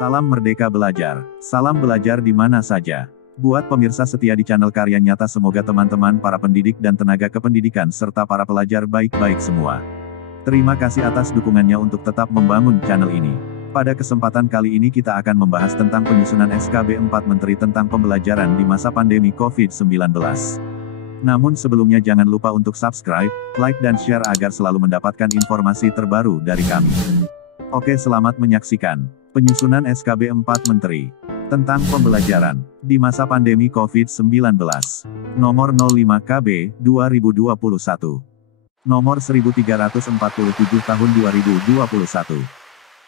Salam Merdeka Belajar. Salam belajar di mana saja. Buat pemirsa setia di channel Karya Nyata, semoga teman-teman para pendidik dan tenaga kependidikan serta para pelajar baik-baik semua. Terima kasih atas dukungannya untuk tetap membangun channel ini. Pada kesempatan kali ini kita akan membahas tentang penyusunan SKB 4 Menteri tentang pembelajaran di masa pandemi COVID-19. Namun sebelumnya jangan lupa untuk subscribe, like dan share agar selalu mendapatkan informasi terbaru dari kami. Oke, selamat menyaksikan penyusunan SKB 4 Menteri tentang pembelajaran di masa pandemi COVID-19. Nomor 05 KB 2021. Nomor 1347 tahun 2021.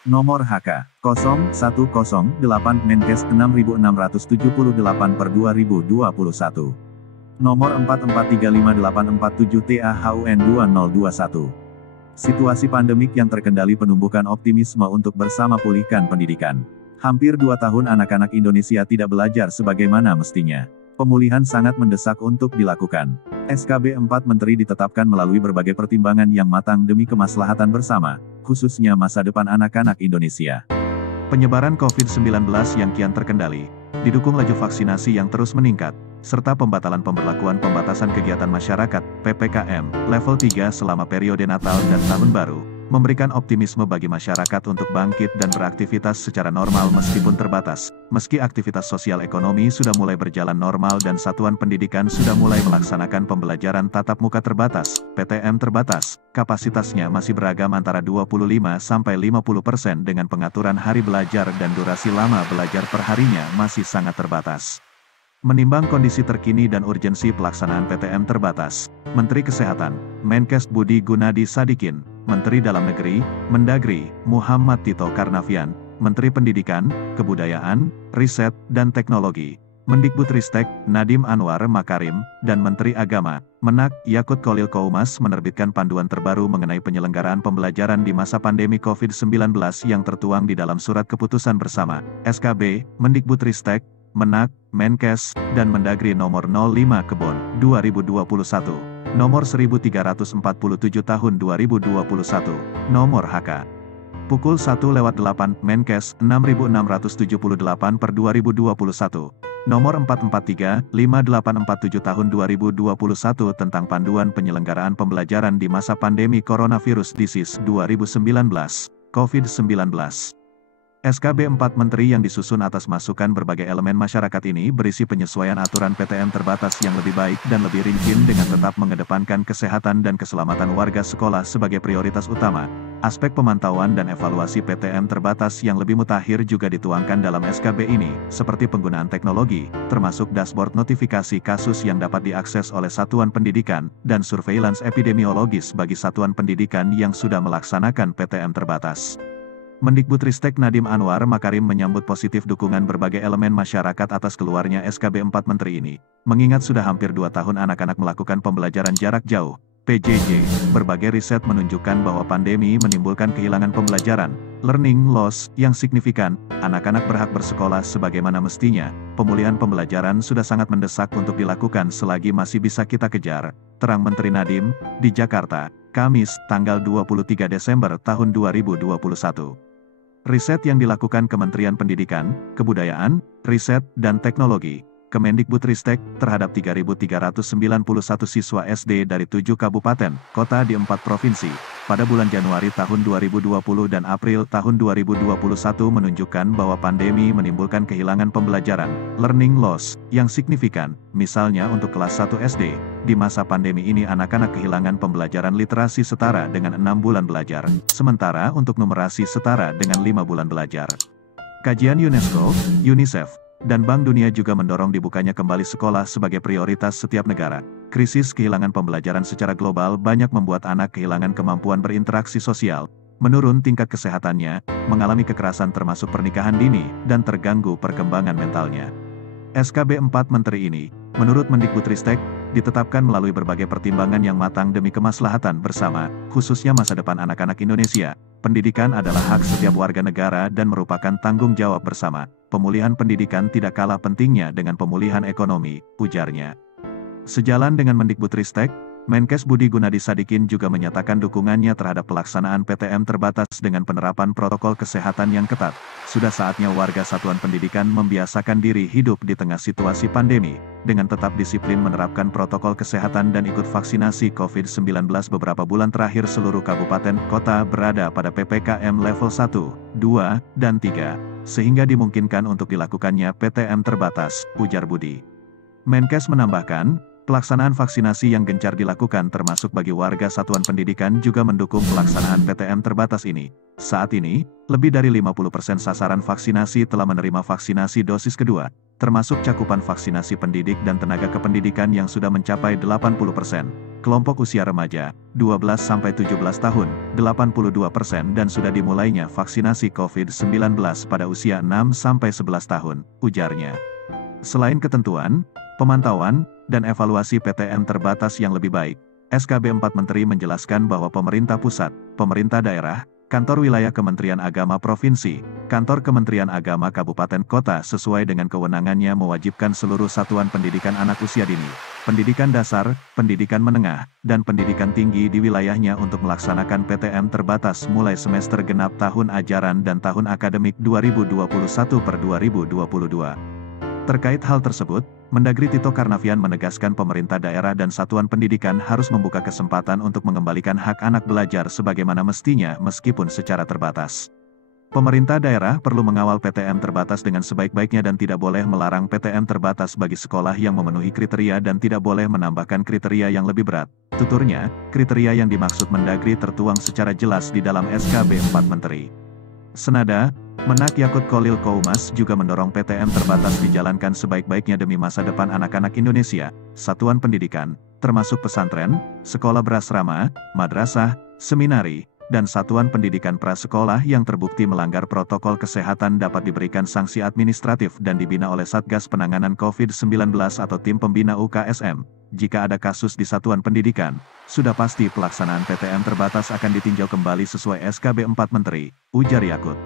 Nomor HK 0108 Menkes 6678 per 2021. Nomor 4435847 TAHUN 2021. Situasi pandemik yang terkendali penumbuhkan optimisme untuk bersama pulihkan pendidikan. Hampir 2 tahun anak-anak Indonesia tidak belajar sebagaimana mestinya. Pemulihan sangat mendesak untuk dilakukan. SKB 4 Menteri ditetapkan melalui berbagai pertimbangan yang matang demi kemaslahatan bersama, khususnya masa depan anak-anak Indonesia. Penyebaran COVID-19 yang kian terkendali, didukung laju vaksinasi yang terus meningkat, serta pembatalan pemberlakuan pembatasan kegiatan masyarakat, PPKM, level 3 selama periode Natal dan Tahun Baru, memberikan optimisme bagi masyarakat untuk bangkit dan beraktivitas secara normal meskipun terbatas. Meski aktivitas sosial ekonomi sudah mulai berjalan normal dan satuan pendidikan sudah mulai melaksanakan pembelajaran tatap muka terbatas, PTM terbatas, kapasitasnya masih beragam antara 25–50% dengan pengaturan hari belajar dan durasi lama belajar per harinya masih sangat terbatas. Menimbang kondisi terkini dan urgensi pelaksanaan PTM terbatas, Menteri Kesehatan, Menkes Budi Gunadi Sadikin, Menteri Dalam Negeri, Mendagri, Muhammad Tito Karnavian, Menteri Pendidikan, Kebudayaan, Riset, dan Teknologi, Mendikbudristek, Nadiem Anwar Makarim, dan Menteri Agama, Menak, Yakut Khalil Qoumas menerbitkan panduan terbaru mengenai penyelenggaraan pembelajaran di masa pandemi COVID-19 yang tertuang di dalam Surat Keputusan Bersama, SKB, Mendikbudristek, Menak, Menkes, dan Mendagri Nomor 05 Kebon, 2021, Nomor 1347 Tahun 2021, Nomor HK. Pukul 1:08 Menkes 6678 per 2021, Nomor 443/5847 Tahun 2021 tentang Panduan Penyelenggaraan Pembelajaran di Masa Pandemi Coronavirus Disease 2019, COVID-19. SKB 4 Menteri yang disusun atas masukan berbagai elemen masyarakat ini berisi penyesuaian aturan PTM terbatas yang lebih baik dan lebih rinci dengan tetap mengedepankan kesehatan dan keselamatan warga sekolah sebagai prioritas utama. Aspek pemantauan dan evaluasi PTM terbatas yang lebih mutakhir juga dituangkan dalam SKB ini, seperti penggunaan teknologi, termasuk dashboard notifikasi kasus yang dapat diakses oleh satuan pendidikan, dan surveillance epidemiologis bagi satuan pendidikan yang sudah melaksanakan PTM terbatas. Mendikbudristek Nadiem Anwar Makarim menyambut positif dukungan berbagai elemen masyarakat atas keluarnya SKB 4 Menteri ini. Mengingat sudah hampir 2 tahun anak-anak melakukan pembelajaran jarak jauh, PJJ, berbagai riset menunjukkan bahwa pandemi menimbulkan kehilangan pembelajaran, learning loss, yang signifikan. Anak-anak berhak bersekolah sebagaimana mestinya. Pemulihan pembelajaran sudah sangat mendesak untuk dilakukan selagi masih bisa kita kejar, terang Menteri Nadiem, di Jakarta, Kamis, tanggal 23 Desember tahun 2021. Riset yang dilakukan Kementerian Pendidikan, Kebudayaan, Riset, dan Teknologi, Kemendikbudristek, terhadap 3.391 siswa SD dari 7 kabupaten, kota di 4 provinsi, pada bulan Januari tahun 2020 dan April tahun 2021 menunjukkan bahwa pandemi menimbulkan kehilangan pembelajaran, learning loss, yang signifikan. Misalnya untuk kelas 1 SD, di masa pandemi ini anak-anak kehilangan pembelajaran literasi setara dengan 6 bulan belajar, sementara untuk numerasi setara dengan 5 bulan belajar. Kajian UNESCO, UNICEF, dan Bank Dunia juga mendorong dibukanya kembali sekolah sebagai prioritas setiap negara. Krisis kehilangan pembelajaran secara global banyak membuat anak kehilangan kemampuan berinteraksi sosial, menurun tingkat kesehatannya, mengalami kekerasan termasuk pernikahan dini, dan terganggu perkembangan mentalnya. SKB 4 Menteri ini, menurut Mendikbudristek, ditetapkan melalui berbagai pertimbangan yang matang demi kemaslahatan bersama, khususnya masa depan anak-anak Indonesia. Pendidikan adalah hak setiap warga negara dan merupakan tanggung jawab bersama. Pemulihan pendidikan tidak kalah pentingnya dengan pemulihan ekonomi, ujarnya. Sejalan dengan Mendikbudristek, Menkes Budi Gunadi Sadikin juga menyatakan dukungannya terhadap pelaksanaan PTM terbatas dengan penerapan protokol kesehatan yang ketat. Sudah saatnya warga satuan pendidikan membiasakan diri hidup di tengah situasi pandemi, dengan tetap disiplin menerapkan protokol kesehatan dan ikut vaksinasi COVID-19. Beberapa bulan terakhir seluruh kabupaten kota berada pada PPKM level 1, 2, dan 3, sehingga dimungkinkan untuk dilakukannya PTM terbatas, ujar Budi. Menkes menambahkan, pelaksanaan vaksinasi yang gencar dilakukan termasuk bagi warga satuan pendidikan juga mendukung pelaksanaan PTM terbatas ini. Saat ini, lebih dari 50% sasaran vaksinasi telah menerima vaksinasi dosis kedua, termasuk cakupan vaksinasi pendidik dan tenaga kependidikan yang sudah mencapai 80%. Kelompok usia remaja, 12-17 tahun, 82% dan sudah dimulainya vaksinasi COVID-19 pada usia 6-11 tahun, ujarnya. Selain ketentuan, pemantauan, dan evaluasi PTM terbatas yang lebih baik, SKB 4 Menteri menjelaskan bahwa pemerintah pusat, pemerintah daerah, kantor wilayah Kementerian Agama Provinsi, kantor Kementerian Agama Kabupaten Kota sesuai dengan kewenangannya mewajibkan seluruh satuan pendidikan anak usia dini, pendidikan dasar, pendidikan menengah, dan pendidikan tinggi di wilayahnya untuk melaksanakan PTM terbatas mulai semester genap tahun ajaran dan tahun akademik 2021/2022. Terkait hal tersebut, Mendagri Tito Karnavian menegaskan pemerintah daerah dan satuan pendidikan harus membuka kesempatan untuk mengembalikan hak anak belajar sebagaimana mestinya meskipun secara terbatas. Pemerintah daerah perlu mengawal PTM terbatas dengan sebaik-baiknya dan tidak boleh melarang PTM terbatas bagi sekolah yang memenuhi kriteria dan tidak boleh menambahkan kriteria yang lebih berat. Tuturnya, kriteria yang dimaksud Mendagri tertuang secara jelas di dalam SKB 4 Menteri. Senada, Menak Yakut Kolil Koumas juga mendorong PTM terbatas dijalankan sebaik-baiknya demi masa depan anak-anak Indonesia, satuan pendidikan, termasuk pesantren, sekolah berasrama, madrasah, seminari, dan satuan pendidikan prasekolah yang terbukti melanggar protokol kesehatan dapat diberikan sanksi administratif dan dibina oleh Satgas Penanganan COVID-19 atau Tim Pembina UKSM. Jika ada kasus di satuan pendidikan, sudah pasti pelaksanaan PTM terbatas akan ditinjau kembali sesuai SKB 4 Menteri, ujar Yakut.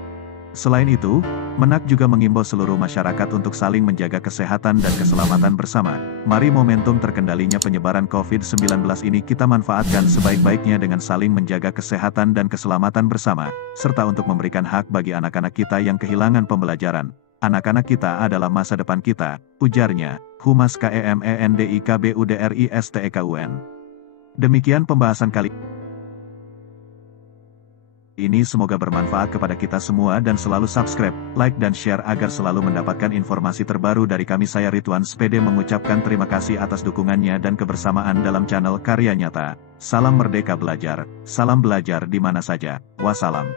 Selain itu, Menak juga mengimbau seluruh masyarakat untuk saling menjaga kesehatan dan keselamatan bersama. Mari momentum terkendalinya penyebaran COVID-19 ini kita manfaatkan sebaik-baiknya dengan saling menjaga kesehatan dan keselamatan bersama, serta untuk memberikan hak bagi anak-anak kita yang kehilangan pembelajaran. Anak-anak kita adalah masa depan kita, ujarnya, Humas KEMENDIKBUDRISTEKUN. Demikian pembahasan kali ini, semoga bermanfaat kepada kita semua dan selalu subscribe, like dan share agar selalu mendapatkan informasi terbaru dari kami. Saya Ridwan Spede mengucapkan terima kasih atas dukungannya dan kebersamaan dalam channel Karya Nyata. Salam Merdeka Belajar, salam belajar di mana saja, wassalam.